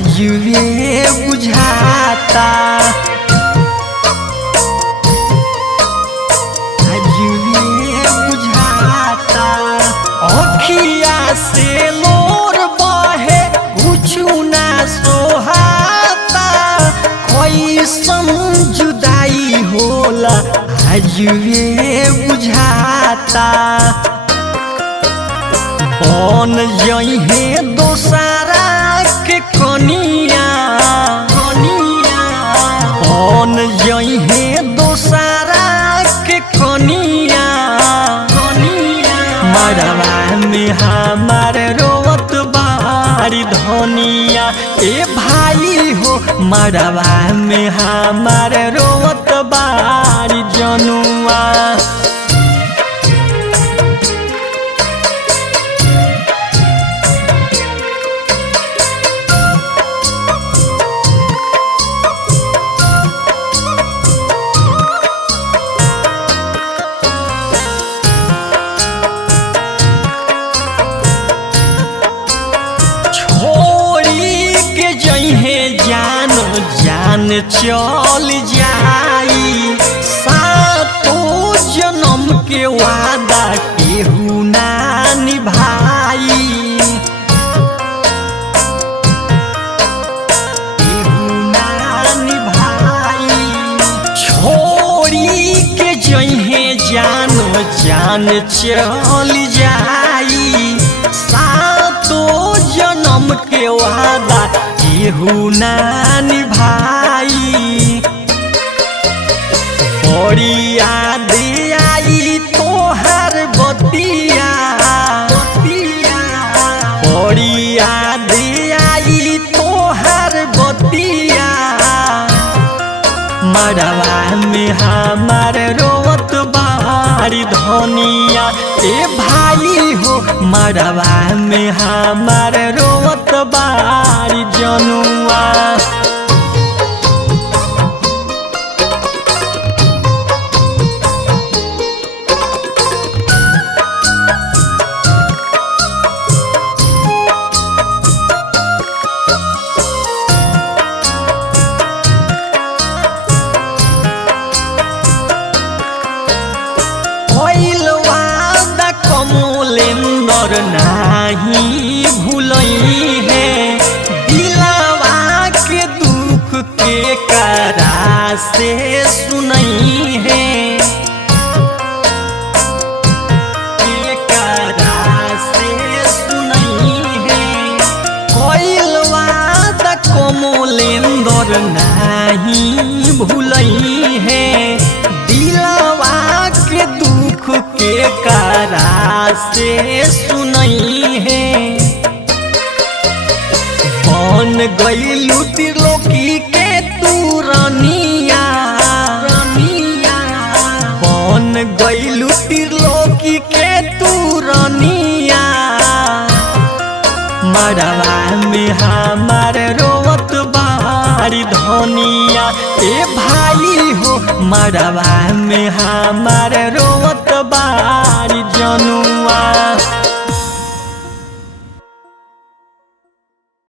आजुए बुझाता आजुए बुझाता अखिया से लोर बहे कुछु ना सोहाता कैसन जुदाई होला आजुए बुझाता कौन जइहे दोसारा के कनिया कौन जइहे दोसारा के कनिया मरवा में हमार रोवत बारी धनिया ए भाई हो मरवा में हमार रोवत बारी जनुआ जान चल जाई सातो जन्म के वादा केहू ना निभाई केहू ना निभाई छोड़ी के जइहे जान चल जाई सातो जन्म के वादा केहू ना निभाई बड़ी याद आई तोहर बतिया बड़ी याद आई तोहर बतिया मरवा में हमार रोवत बारी धनिया ए भाई हो मरवा में हमार रोवत बारी जनुआ कमलेंदर नाही भूलई है दिलावा के दुख के करा से सुनई है के करा से सुनई है कोइलवा द कमलेंदर नाही भूलई है दिलावा के दुख के करा से सुनई है बन गईलू त्रिलोकी के तू रनिया बन गईलू त्रिलोकी के तू रनिया मरवा में हमार रोवत बारी धनिया ए भाई हो मरवा में हमार